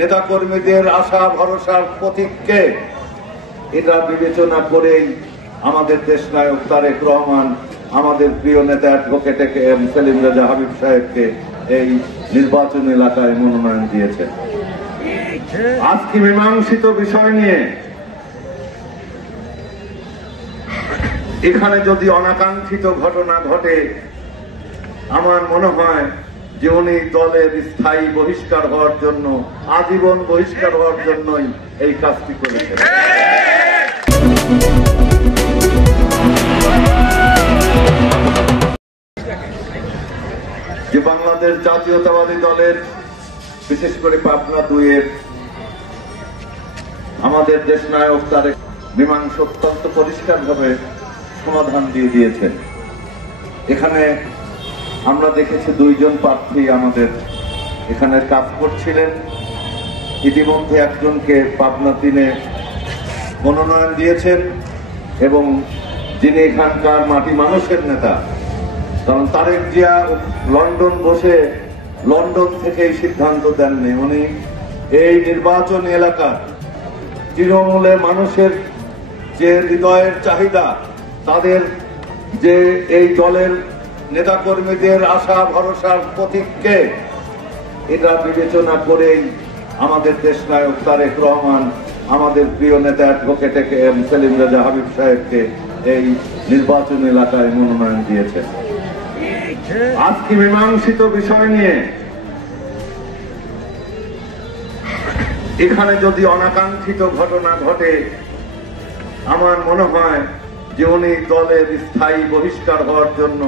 নেতাকর্মীদের আশা ভরসার প্রতীককে, এটা বিবেচনা করেই আমাদের দেশনায়ক তারেক রহমান আমাদের প্রিয় নেতা অ্যাডভোকেট সেলিম রেজা হাবিব সাহেবকে এই নির্বাচন এলাকায় মনোনয়ন দিয়েছেন। আজকে মীমাংসিত বিষয় নিয়ে এখানে যদি অনাকাঙ্ক্ষিত ঘটনা ঘটে, আমার মনে হয় যে উনি দলের স্থায়ী বহিষ্কার হওয়ার জন্য, আজীবন বহিষ্কার হওয়ার জন্যই এই কাজটি করেছেন। যে বাংলাদেশ জাতীয়তাবাদী দলের, বিশেষ করে পাবনা 2-এর আমাদের দেশনায়ক তারেক মীমাংসা অত্যন্ত পরিষ্কারভাবে সমাধান দিয়ে দিয়েছেন। এখানে আমরা দেখেছি 2 জন প্রার্থী আমাদের এখানে কাজ করছিলেন। ইতিমধ্যে একজনকে পাবনা 3-এ মনোনয়ন দিয়েছেন এবং যিনি এখানকার মাটি মানুষের নেতা, কারণ তারেক জিয়া লন্ডন বসে লন্ডন থেকে এই সিদ্ধান্ত দেননি। উনি এই নির্বাচন এলাকার তৃণমূলে মানুষের যে হৃদয়ের চাহিদা, তাদের যে এই দলের নেতাকর্মীদের আশা ভরসার প্রতীককে, এটা বিবেচনা করেই আমাদের দেশনায়ক তারেক রহমান আমাদের প্রিয় নেতা অ্যাডভোকেট সেলিম রেজা হাবিব সাহেবকে এই নির্বাচন এলাকায় মনোনয়ন দিয়েছেন। আজকে মীমাংসিত বিষয় নিয়ে এখানে যদি অনাকাঙ্ক্ষিত ঘটনা ঘটে, আমার মনে হয় যে উনি দলের স্থায়ী বহিষ্কার হওয়ার জন্য,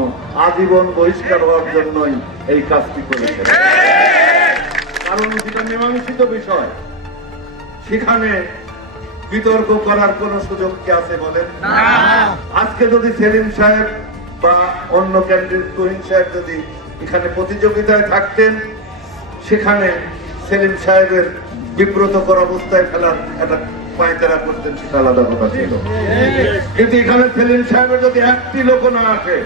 আজীবন বহিষ্কার হওয়ার জন্যই এই কাজটি করেছেন। কারণ যেটা মীমাংসিত বিষয়, সেখানে বিতর্ক করার কোন সুযোগ কি আছে বলেন? আজকে যদি সেলিম সাহেব বা অন্য ক্যান্ডিডেট তুহিন সাহেব যদি এখানে প্রতিযোগিতায় থাকতেন, সেখানে সেলিম সাহেবের বিব্রতকর অবস্থায় ফেলার একটা পায়তারা করতেন, সেটা আলাদা কথা ছিল। কিন্তু এখানে সেলিম সাহেবের যদি একটি লোক না আসে,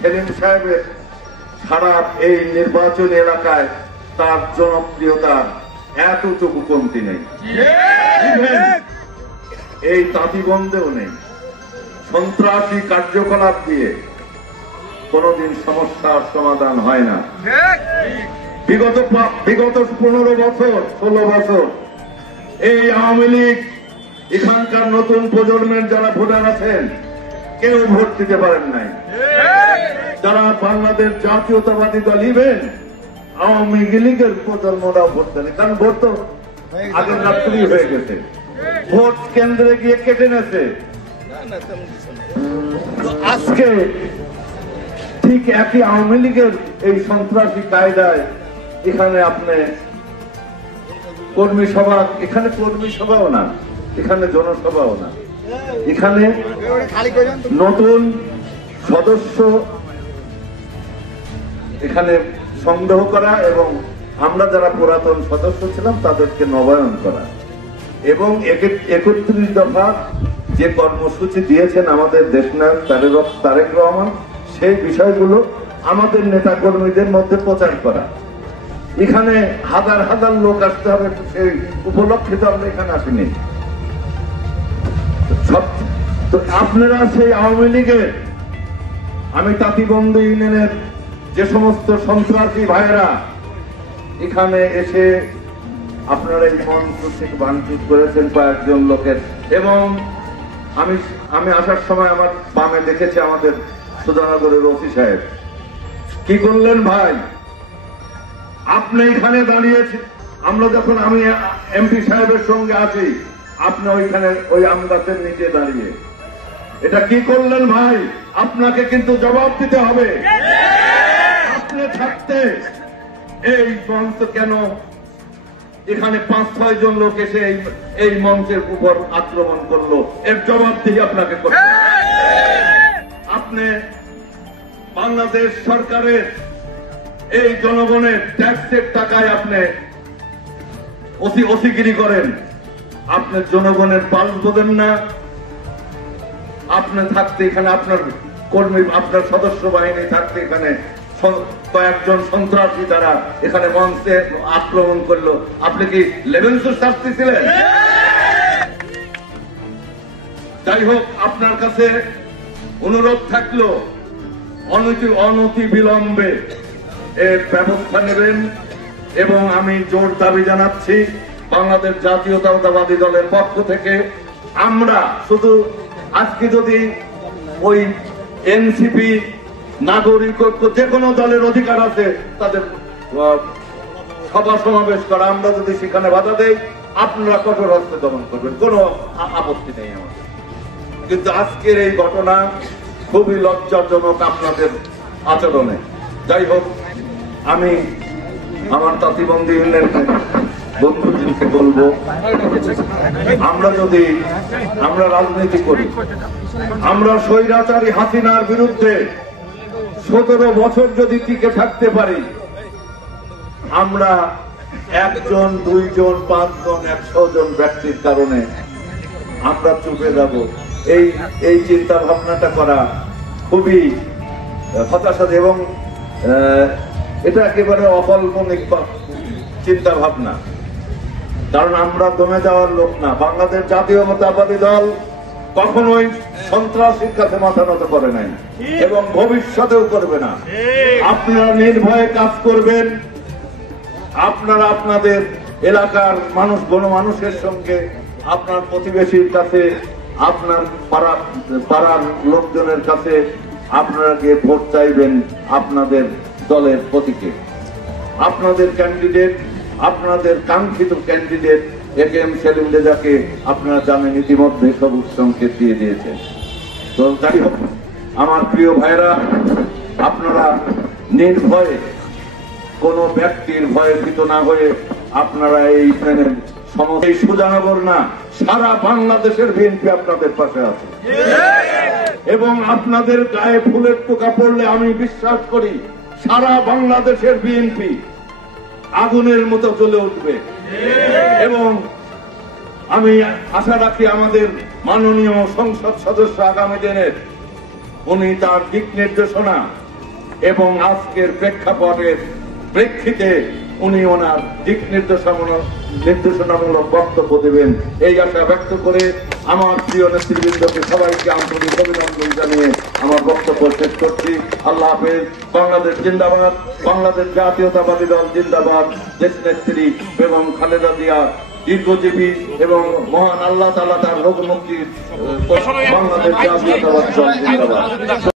সেলিম সাহেবের সারা এই নির্বাচন এলাকায় তার জনপ্রিয়তার এতটুকু কমতি নেই, এই তাঁতিবন্ধেও নেই। সন্ত্রাসী কার্যকলাপ দিয়ে কোনদিন সমস্যার সমাধান হয় না। বিগত 15 বছর 16 বছর এই আওয়ামী লীগ এখানকার নতুন প্রজন্মের যারা ভোটার আছেন, কেউ ভোট দিতে পারেন নাই। যারা বাংলাদেশ জাতীয়তাবাদী দল, ইভেন আওয়ামী লীগের প্রজন্মরা ভোট দেন, কারণ ভোট তো আগের রাত্রি হয়ে গেছে, ভোট কেন্দ্রে গিয়ে কেটে নেছে। আজকে ঠিক একই আওয়ামী লীগের এই সন্ত্রাসী কায়দায় এখানে আপনি কর্মী সভা, এখানে কর্মী সভাও না, এখানে জনসভাও না, এখানে নতুন সদস্য এখানে সংগ্রহ করা এবং আমরা যারা পুরাতন সদস্য ছিলাম তাদেরকে নবায়ন করা এবং 31 দফা যে কর্মসূচি দিয়েছেন আমাদের দেশনায়ক তারেক রহমান, সেই বিষয়গুলো আমাদের নেতা কর্মীদের মধ্যে প্রচার করা। এখানে হাজার হাজার লোক আসতে হবে, সেই উপলক্ষে তো আমরা এখানে আসিনি। তো আপনারা সেই আওয়ামী লীগের, আমি তাঁতিবন্ধ ইউনিয়নের যে সমস্ত সন্ত্রাসী ভাইয়েরা এখানে এসে আপনারা এই মঞ্চ থেকে ভাঙচুর করেছেন কয়েকজন লোকের, এবং আমি আসার সময় আমার বামে দেখেছি আমাদের সুধানগরের ওসি সাহেব কি করলেন। ভাই, আপনি এখানে দাঁড়িয়েছেন, আমরা যখন আমি এমপি সাহেবের সঙ্গে আছি, আপনি ওইখানে ওই আম গাছের নিচে দাঁড়িয়ে এটা কি করলেন? ভাই, আপনাকে কিন্তু জবাব দিতে হবে। আপনি থাকতে এই মঞ্চ কেন এখানে 5-6 জন লোক এসে এই মঞ্চের উপর আক্রমণ করলো, এর জবাবদিহি আপনাকে করতে হবে। আপনি বাংলাদেশ সরকারের এই জনগণের ট্যাক্সের টাকায় আপনি ওসিগিরি করেন, আপনি জনগণের পালস বোঝেন না। আপনি থাকতে এখানে আপনার কর্মী, আপনার সদস্য বাহিনী থাকতে এখানে কয়েকজন সন্ত্রাসী তারা এখানে মঞ্চে আক্রমণ করলো, আপনি কি লেভেলসুর শাস্তি ছিলেন? যাই হোক, আপনার কাছে অনুরোধ থাকলো অনতি বিলম্বে এর ব্যবস্থা নেবেন। এবং আমি জোর দাবি জানাচ্ছি বাংলাদেশ জাতীয়তাবাদী দলের পক্ষ থেকে, আমরা শুধু আজকে যদি ওই এনসিপি নাগরিকত্ব যে কোনো দলের অধিকার আছে তাদের সভা সমাবেশ করা, আমরা যদি সেখানে বাধা দেই আপনারা কঠোর হস্তে দমন করবেন, কোনো আপত্তি নেই আমাদের। কিন্তু আজকের এই ঘটনা খুবই লজ্জাজনক আপনাদের আচরণে। যাই হোক, আমি আমার তাঁতিবন্দী ইউনিয়নের বন্ধুদেরকে বলবো, আমরা রাজনীতি করি, আমরা স্বৈরাচারী হাসিনার বিরুদ্ধে 17 বছর যদি টিকে থাকতে পারি, আমরা 1 জন 2 জন 5 জন 100 জন ব্যক্তির কারণে আমরা চুপে যাব, এই চিন্তা ভাবনাটা করা খুবই হতাশা এবং এটা একেবারে অকল্পনিক চিন্তা ভাবনা। কারণ আমরা দমে যাওয়ার লোক না। বাংলাদেশ জাতীয়তাবাদী দল কখনোই সন্ত্রাসীর কাছে মাথা নত করে নাই এবং ভবিষ্যতেও করবে না। আপনারা নির্ভয়ে কাজ করবেন, আপনারা আপনাদের এলাকার গণমানুষের সঙ্গে, আপনার প্রতিবেশীর কাছে, আপনার পাড়ার লোকজনের কাছে আপনারা গিয়ে ভোট চাইবেন আপনাদের দলের প্রতীকে। আপনাদের ক্যান্ডিডেট, আপনাদের কাঙ্ক্ষিত ক্যান্ডিডেট AKM সেলিম রেজাকে আপনারা জানেন ইতিমধ্যে সবুজ সংকেত দিয়ে দিয়েছেন। তো যাই হোক, আমার প্রিয় ভাইরা, আপনারা নির্ভয়ে, কোনো ব্যক্তির ভয়ে ভীত না হয়ে আপনারা এই সুজানগর না, সারা বাংলাদেশের বিএনপি আপনাদের পাশে আছে এবং আপনাদের গায়ে ফুলের টোকা পড়লে আমি বিশ্বাস করি সারা বাংলাদেশের বিএনপি আগুনের মতো জ্বলে উঠবে। এবং আমি আশা রাখি আমাদের মাননীয় সংসদ সদস্য আগামী দিনের উনি তার দিক নির্দেশনা এবং আজকের প্রেক্ষাপটের প্রেক্ষিতে উনি ওনার দিক নির্দেশনামূলক বক্তব্য দেবেন, এই আশা ব্যক্ত করে আমার প্রিয় নেতৃবৃন্দকে সবাইকে আন্তরিক অভিনন্দন জানিয়ে আমার বক্তব্য শেষ করছি। আল্লাহ হাফেজ। বাংলাদেশ জিন্দাবাদ, বাংলাদেশ জাতীয়তাবাদী দল জিন্দাবাদ। দেশ নেত্রী বেগম খালেদা জিয়া দীর্ঘজীবী এবং মহান আল্লাহ তাআলা তার রোগ মুক্তির বাংলাদেশ জাতীয়তাবাদী দল জিন্দাবাদ।